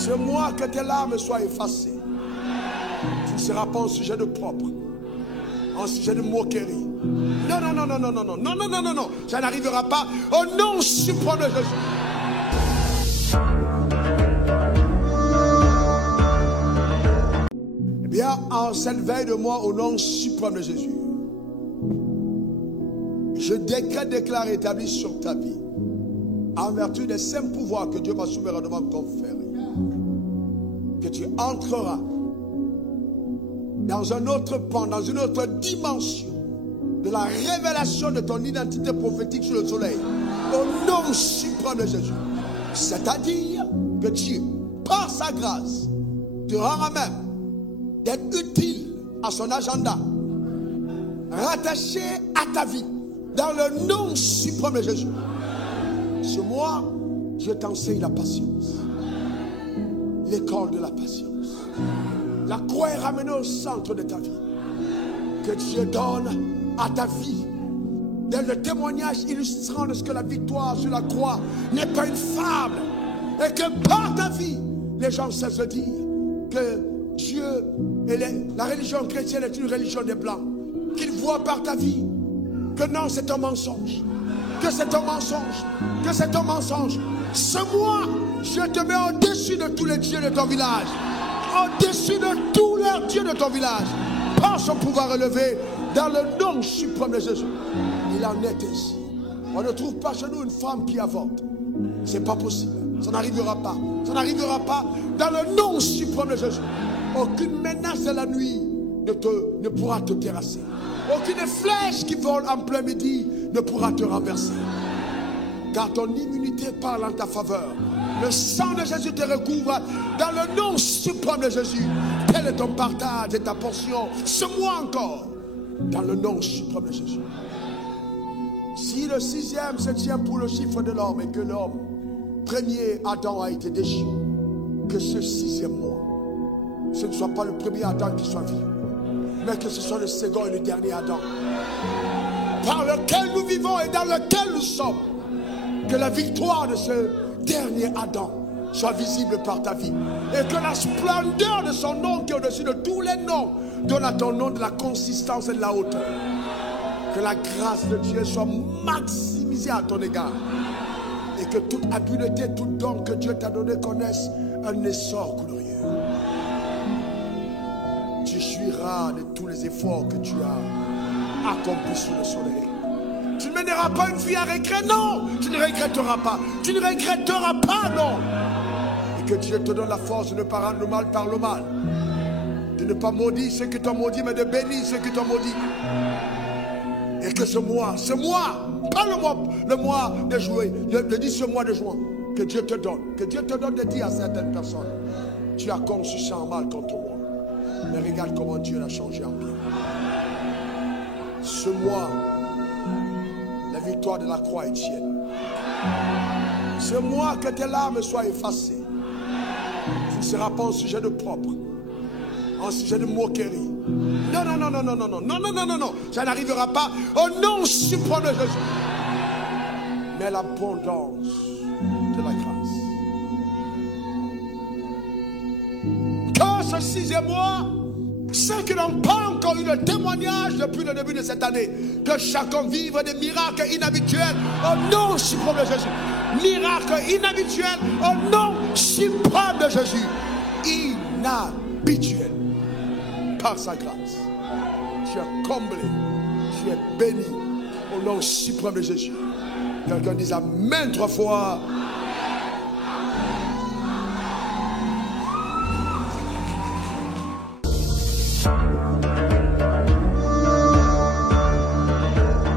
Ce mois que tes larmes soient effacées. Tu ne seras pas un sujet de propre, un sujet de moquerie. Non, non, non, non, non, non, non, non, non, non, non, non. Ça n'arrivera pas au nom suprême de Jésus. Eh bien, en cette veille de mois, au nom suprême de Jésus, je déclare et établis sur ta vie, en vertu des saints pouvoirs que Dieu m'a souverainement conférés, que tu entreras dans un autre pan, dans une autre dimension de la révélation de ton identité prophétique sur le soleil, au nom suprême de Jésus. C'est-à-dire que Dieu, par sa grâce, te rend même d'être utile à son agenda, rattaché à ta vie, dans le nom suprême de Jésus. Ce mois, je t'enseigne la patience, l'école de la patience. La croix est ramenée au centre de ta vie. Que Dieu donne à ta vie le témoignage illustrant de ce que la victoire sur la croix n'est pas une fable. Et que par ta vie, les gens cessent de dire que Dieu et la religion chrétienne est une religion des Blancs. Qu'ils voient par ta vie que non, c'est un mensonge. Que c'est un mensonge. Que c'est un mensonge. Ce mois, je te mets au-dessus de tous les dieux de ton village. Au-dessus de tous les dieux de ton village. Par son pouvoir élevé, dans le nom suprême de Jésus. Il en est ainsi. On ne trouve pas chez nous une femme qui avorte. C'est pas possible. Ça n'arrivera pas. Ça n'arrivera pas dans le nom suprême de Jésus. Aucune menace de la nuit ne pourra te terrasser. Aucune flèche qui vole en plein midi ne pourra te renverser. Car ton immunité parle en ta faveur. Le sang de Jésus te recouvre dans le nom suprême de Jésus. Tel est ton partage et ta portion. Ce mois encore, dans le nom suprême de Jésus. Si le 6e se tient pour le chiffre de l'homme et que l'homme premier Adam a été déchu, que ce 6e mois, ce ne soit pas le premier Adam qui soit vivant, mais que ce soit le second et le dernier Adam, par lequel nous vivons et dans lequel nous sommes. Que la victoire de ce dernier Adam soit visible par ta vie. Et que la splendeur de son nom qui est au-dessus de tous les noms donne à ton nom de la consistance et de la hauteur. Que la grâce de Dieu soit maximisée à ton égard. Et que toute habileté, tout don que Dieu t'a donné connaisse un essor glorieux. Tu jouiras de tous les efforts que tu as accomplis sous le soleil. Tu ne mèneras pas une vie à regret, non. Tu ne regretteras pas. Tu ne regretteras pas, non. Et que Dieu te donne la force de ne pas rendre le mal par le mal. De ne pas maudire ceux qui t'ont maudit, mais de bénir ceux qui t'ont maudit. Et que ce mois, pas le mois de juillet, ce mois de juin, que Dieu te donne de dire à certaines personnes, tu as conçu ça en mal contre moi. Mais regarde comment Dieu l'a changé en bien. Ce mois, la victoire de la croix est tienne. Ce mois, que tes larmes soient effacées. Tu ne seras pas un sujet de propre, un sujet de moquerie. Non, non, non, non, non, non, non, non, non, non, non, non. Ça n'arrivera pas au nom suprême de Jésus. Mais l'abondance de la grâce. Que ce 6e mois, ceux qui n'ont pas encore eu le témoignage depuis le début de cette année, que chacun vive des miracles inhabituels au nom suprême de Jésus. Miracles inhabituels au nom suprême de Jésus. Inhabituels. Par sa grâce. Tu es comblé. Tu es béni au nom suprême de Jésus. Quelqu'un dise Amen 3 fois.